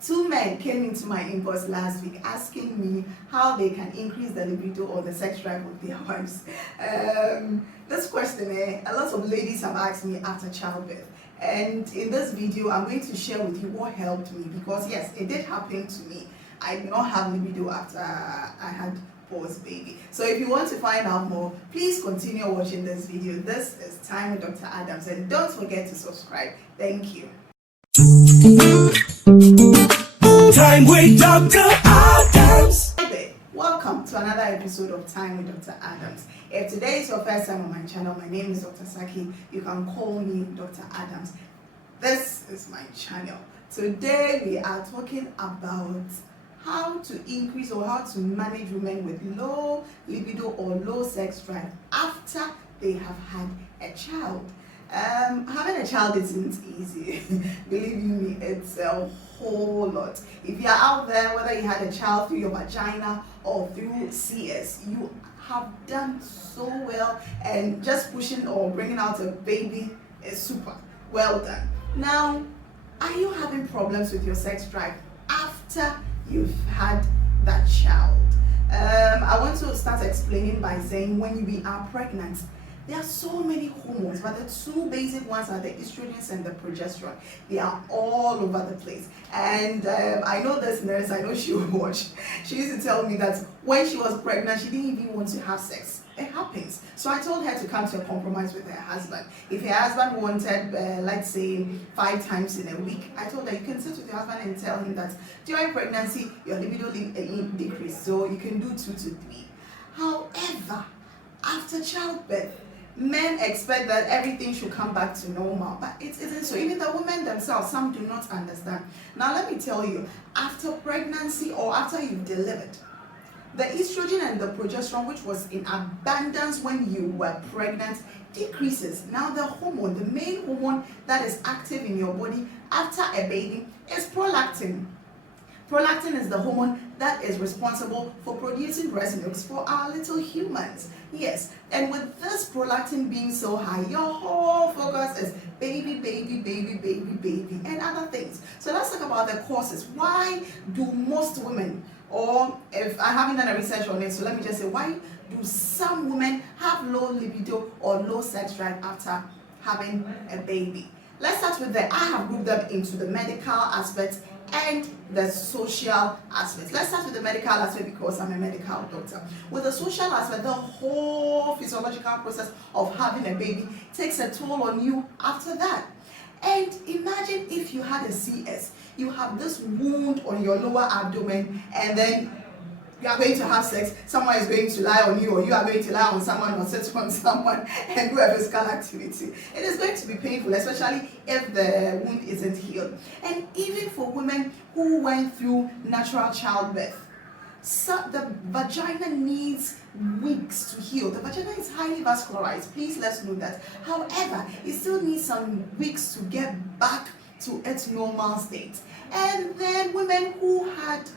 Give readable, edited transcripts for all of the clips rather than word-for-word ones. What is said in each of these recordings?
Two men came into my inbox last week asking me how they can increase the libido or the sex drive of their wives. This question, a lot of ladies have asked me after childbirth. And in this video, I'm going to share with you what helped me, because yes, it did happen to me. I did not have libido after I had boss baby. So if you want to find out more, please continue watching this video. This is Time with Dr. Adams, and don't forget to subscribe. Thank you. Time with Dr. Adams. Hi there. Welcome to another episode of Time with Dr. Adams. If today is your first time on my channel, my name is Dr. Saki. You can call me Dr. Adams. This is my channel. Today we are talking about how to increase or how to manage women with low libido or low sex drive after they have had a child. Having a child isn't easy. Believe you me, it's a whole lot. If you're out there, whether you had a child through your vagina or through CS, you have done so well, and just pushing or bringing out a baby is super well done. Now, are you having problems with your sex drive after you've had that child? I want to start explaining by saying when you are pregnant, there are so many hormones, but the two basic ones are the estrogens and the progesterone. They are all over the place. And I know this nurse, I know she will watch. She used to tell me that when she was pregnant, she didn't even want to have sex. It happens. So I told her to come to a compromise with her husband. If her husband wanted, let's say, 5 times in a week, I told her you can sit with your husband and tell him that during pregnancy, your libido decreased, so you can do 2 to 3. However, after childbirth, men expect that everything should come back to normal, but it isn't so. Even the women themselves, some do not understand. Now let me tell you, after pregnancy or after you've delivered, the estrogen and the progesterone, which was in abundance when you were pregnant, decreases. Now the hormone, the main hormone that is active in your body after a baby is prolactin. Prolactin is the hormone that is responsible for producing breast milk for our little humans. Yes, and with this prolactin being so high, your whole focus is baby, baby, baby, baby, baby, and other things. So let's talk about the causes. Why do most women, or if I haven't done a research on it, so let me just say, why do some women have low libido or low sex drive after having a baby? Let's start with I have grouped them into the medical aspect and the social aspect. Let's start with the medical aspect because I'm a medical doctor. With the social aspect, the whole physiological process of having a baby takes a toll on you after that. And imagine if you had a CS, you have this wound on your lower abdomen, and then you are going to have sex, someone is going to lie on you, or you are going to lie on someone or sit on someone and do a physical activity. It is going to be painful, especially if the wound isn't healed. And even for women who went through natural childbirth, so the vagina needs weeks to heal. The vagina is highly vascularized. Please let's know that. However, it still needs some weeks to get back to its normal state. And then women who had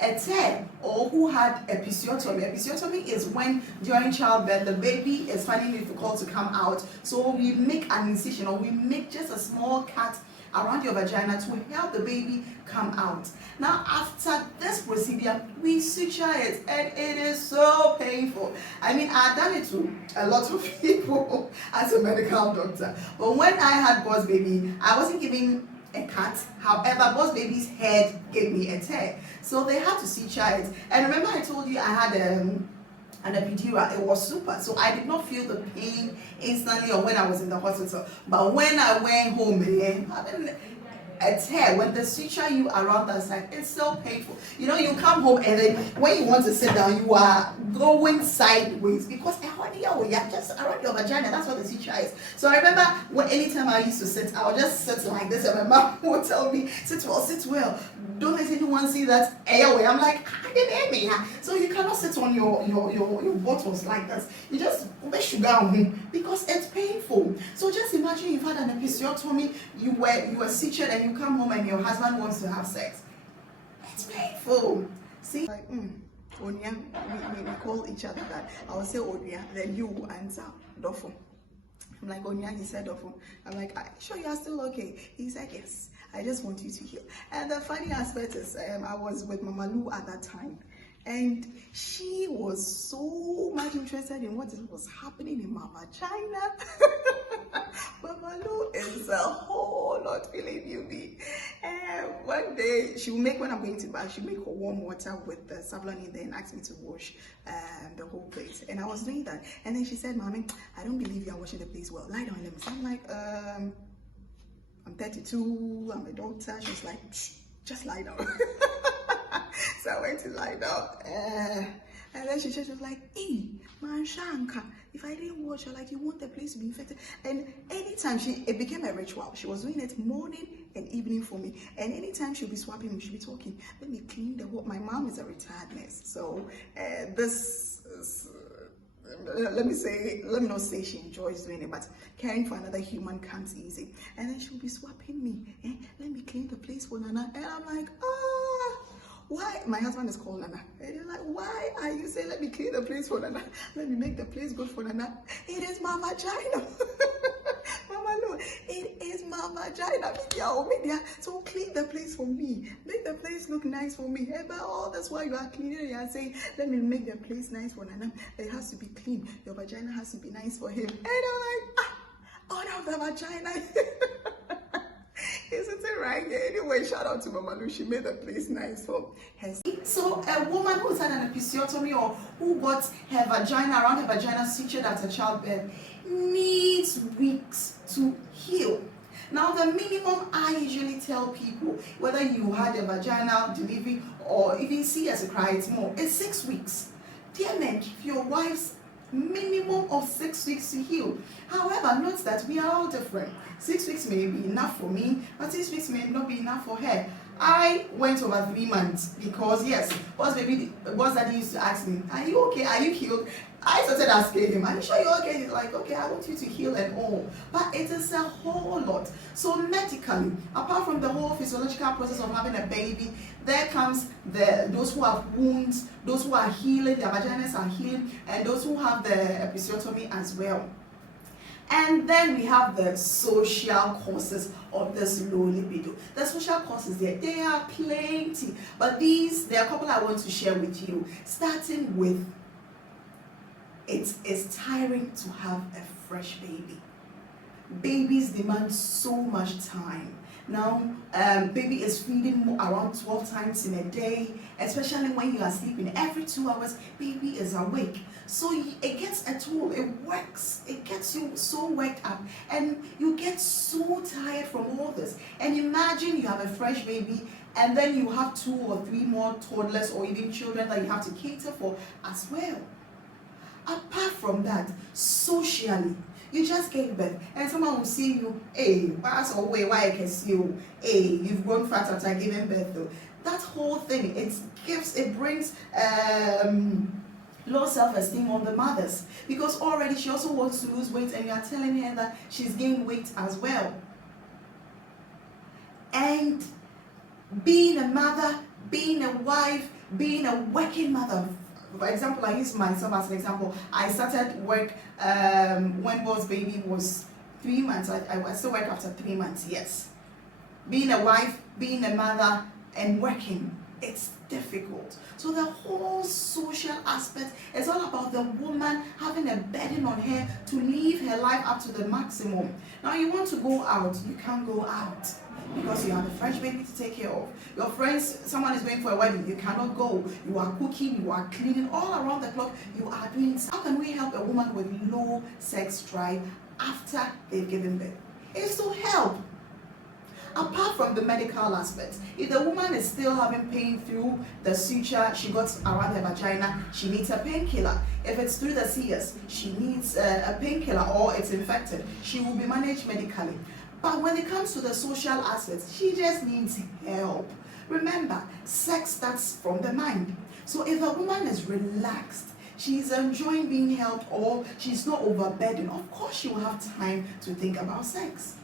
a tear or who had episiotomy. Episiotomy is when during childbirth the baby is finding it difficult to come out, so we make an incision or we make just a small cut around your vagina to help the baby come out. Now after this procedure, we suture it, and it is so painful. I mean, I've done it to a lot of people as a medical doctor, but when I had boss baby, I wasn't giving a cut. However, boss baby's head gave me a tear, so they had to suture it. And remember I told you I had an epidural. It was super, so I did not feel the pain instantly or when I was in the hospital. But when I went home, having a tear, when they suture you around that side, it's so painful. You know, you come home and then when you want to sit down, you are going sideways because just around your vagina, that's what the suture is. So I remember anytime I used to sit, I would just sit like this, and my mom would tell me, sit well, don't let anyone see that airway. I'm like, I didn't hear me. So you cannot sit on your bottles like this. You just put sugar on because it's painful. So just imagine you've had an episiotomy, you were sutured, and you come home and your husband wants to have sex. It's painful. See, like Onya, we call each other that. I will say Onya, then you will answer Dofo. I'm like, Onya, he said Dofo. I'm like, are you sure you are still okay? He said yes. I just want you to heal. And the funny aspect is, I was with Mama Lou at that time, and she was so much interested in what was happening in my vagina. Mama Lou is a whole lot, believe you me. One day, she will make, when I'm going to bath, she'll make her warm water with the Savlon in there and ask me to wash the whole place. And I was doing that. And then she said, Mommy, I don't believe you are washing the place well. Lie down, let me. So I'm like, I'm 32, I'm a doctor. She's like, just lie down. So I went to lie down. And then she was like, hey, man, Shanka, if I didn't wash her, like, you want the place to be infected. And anytime it became a ritual. She was doing it morning and evening for me. And anytime she'll be swapping me, she'll be talking, let me clean the whole. My mom is a retired nurse. So this is, let me not say she enjoys doing it, but caring for another human comes easy. And then she'll be swapping me. Let me clean the place for Nana. And I'm like, why? My husband is called Nana. And he's like, why are you saying, let me clean the place for Nana? Let me make the place good for Nana. It is my vagina. Mama, no, it is my vagina. So clean the place for me. Make the place look nice for me. But all that's why you are cleaning. You are saying, let me make the place nice for Nana. It has to be clean. Your vagina has to be nice for him. And I'm like, out of the vagina. Isn't it right? Anyway, shout out to Mama Lou. She made the place nice for her. So a woman who's had an episiotomy or who got her vagina, around her vagina sutured at a childbirth, needs weeks to heal. Now, the minimum I usually tell people, whether you had a vaginal delivery or even see as a cry, it's more, it's 6 weeks. Dear men, give your wives minimum of 6 weeks to heal. However, note that we are all different. 6 weeks may be enough for me, but 6 weeks may not be enough for her. I went over 3 months because, yes, boss daddy used to ask me, are you okay? Are you healed? I started asking him, are you sure you're okay? He's like, okay, I want you to heal and all. But it is a whole lot. So medically, apart from the whole physiological process of having a baby, there comes those who have wounds, those who are healing, their vaginas are healing, and those who have the episiotomy as well. And then we have the social causes of this low libido. The social causes they are plenty, but there are a couple I want to share with you. Starting with, it is tiring to have a fresh baby. Babies demand so much time. Now, baby is feeding around 12 times in a day, especially when you are sleeping. Every 2 hours, baby is awake. So it gets a toll, it works, it gets you so worked up, and you get so tired from all this. And imagine you have a fresh baby, and then you have 2 or 3 more toddlers or even children that you have to cater for as well. Apart from that, socially, you just gave birth, and someone will see you, hey, pass away, why I can see you, hey, you've grown fat after giving birth. Though. That whole thing, it brings low self-esteem on the mothers, because already she also wants to lose weight, and you are telling her that she's gained weight as well. And being a mother, being a wife, being a working mother. For example, I use myself as an example. I started work when Boss baby was 3 months. I still work after 3 months, yes. Being a wife, being a mother, and working, it's difficult. So the whole social aspect is all about the woman having a burden on her to live her life up to the maximum. Now you want to go out, you can't go out, because you have a fresh baby to take care of. Your friends, someone is going for a wedding, you cannot go. You are cooking, you are cleaning, all around the clock, you are doing. How can we help a woman with low sex drive after they've given birth? It's to help. Apart from the medical aspects, if the woman is still having pain through the suture she got around her vagina, she needs a painkiller. If it's through the CS, she needs a painkiller, or it's infected, she will be managed medically. But when it comes to the social aspects, she just needs help. Remember, sex starts from the mind. So if a woman is relaxed, she's enjoying being helped, or she's not overburdened, of course she will have time to think about sex.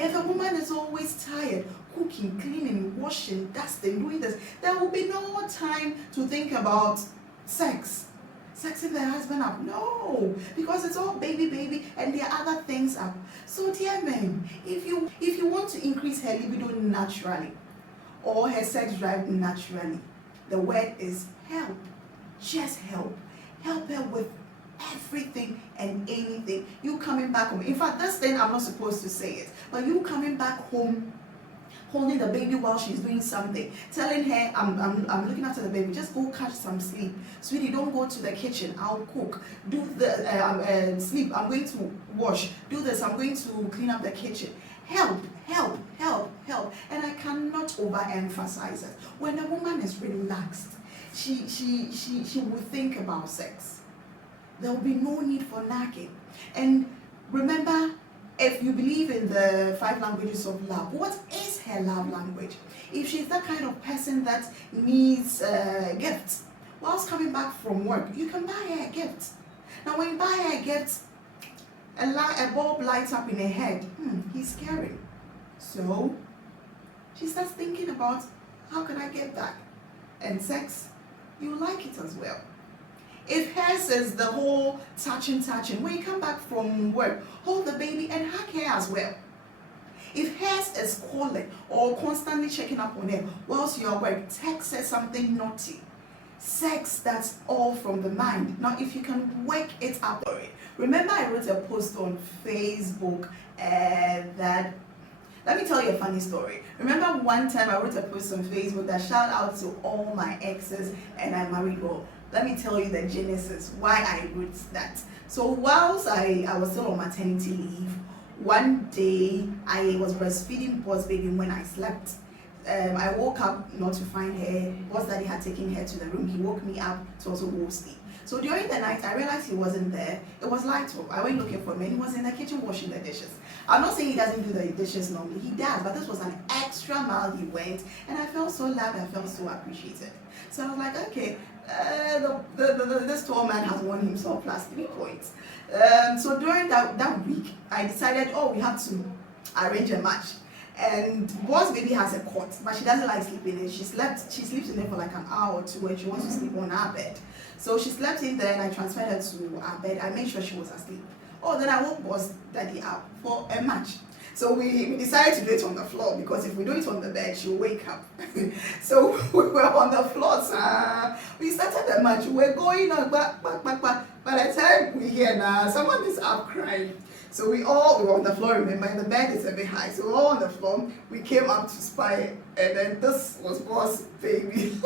If a woman is always tired, cooking, cleaning, washing, dusting, doing this, there will be no time to think about sex. sexing their husband up. No, because it's all baby, and there are other things up. So dear men, if you want to increase her libido naturally or her sex drive naturally, the word is help. Just help. Help her with everything and anything. You coming back home. In fact, this thing I'm not supposed to say it, but you coming back home, holding the baby while she's doing something, telling her, I'm looking after the baby, just go catch some sleep. Sweetie, don't go to the kitchen, I'll cook. Do the sleep, I'm going to wash. Do this, I'm going to clean up the kitchen. Help, help, help, help. And I cannot overemphasize it. When a woman is relaxed, she will think about sex. There will be no need for nagging. And remember, if you believe in the 5 languages of love, what is her love language? If she's that kind of person that needs gifts, whilst coming back from work, you can buy her a gift. Now when you buy her a gift, a bulb lights up in her head. He's caring. So she starts thinking about, how can I get that? And sex, you like it as well. If hers is the whole touching, when you come back from work, hold the baby and hug her as well. If hers is calling or constantly checking up on her whilst you're at work, text her something naughty. Sex, that's all from the mind. Now, if you can wake it up. Remember, I wrote a post on Facebook that, let me tell you a funny story. Remember one time I wrote a post on Facebook that shout out to all my exes and I married well. Let me tell you the genesis, why I wrote that. So whilst I was still on maternity leave, one day I was breastfeeding Boss Baby when I slept. I woke up not to find her. Boss Daddy had taken her to the room. He woke me up to also go sleep. So during the night, I realized he wasn't there. It was light off. I went looking for him and he was in the kitchen washing the dishes. I'm not saying he doesn't do the dishes normally. He does, but this was an extra mile he went and I felt so loved. I felt so appreciated. So I was like, okay, this tall man has won himself plus 3 points. So during that week, I decided, we have to arrange a match. And Boss Baby has a cot, but she doesn't like sleeping in it. She sleeps in it for like an hour or 2 and she wants to sleep on our bed. So she slept in there and I transferred her to our bed. I made sure she was asleep. Then I woke Boss Daddy up for a match. So we decided to do it on the floor because if we do it on the bed, she'll wake up. So we were on the floor, we started the match. We're going on, back. By the time we hear now, someone is up crying. So we were on the floor, remember, the bed is a bit high. So we're all on the floor. We came up to spy, and then this was Boss Baby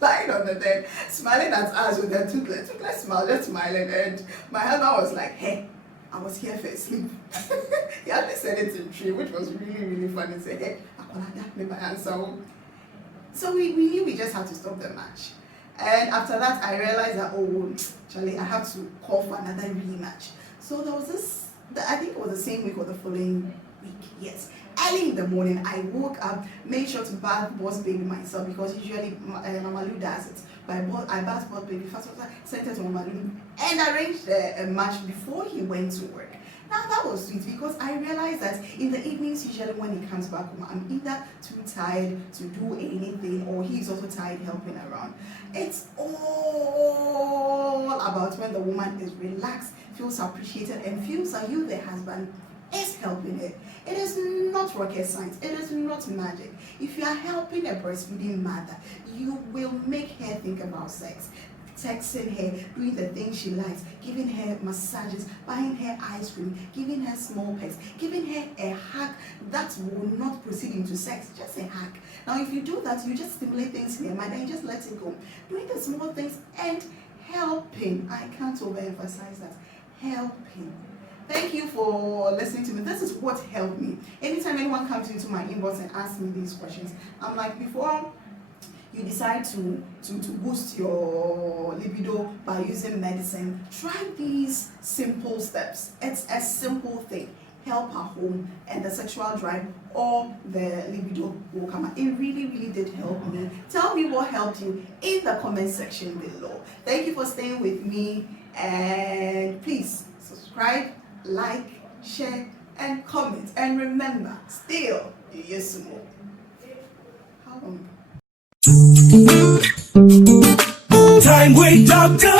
lying on the bed, smiling at us with a toothless smile, just smiling. And my husband was like, hey, I was here for a sleep. He only said it in tree, which was really, really funny. He said, hey, my answer. So we knew we just had to stop the match. And after that, I realized that, Charlie, I have to call for another rematch. So there was this, I think it was the same week or the following week, yes. Early in the morning, I woke up, made sure to bath Boss Baby myself because usually Mama Lou does it. But I bathed Boss Baby first, sent it to Mama Lou, and arranged a match before he went to work. Now that was sweet because I realized that in the evenings, usually when he comes back home, I'm either too tired to do anything or he's also tired helping around. It's all about when the woman is relaxed, feels appreciated, and feels that you, the husband, is helping her. It is not rocket science. It is not magic. If you are helping a breastfeeding mother, you will make her think about sex. Texting her, doing the things she likes, giving her massages, buying her ice cream, giving her small pets, giving her a hug that will not proceed into sex, just a hug. Now, if you do that, you just stimulate things in your mind and you just let it go. Doing the small things and helping. I can't overemphasize that. Helping. Thank you for listening to me. This is what helped me. Anytime anyone comes into my inbox and asks me these questions, I'm like, before you decide to boost your libido by using medicine, try these simple steps. It's a simple thing. Help at home and the sexual drive or the libido will come out. It really, really did help me. Tell me what helped you in the comment section below. Thank you for staying with me, and please subscribe, like, share, and comment. And remember, still, you use smoke. How long? Time with Dr.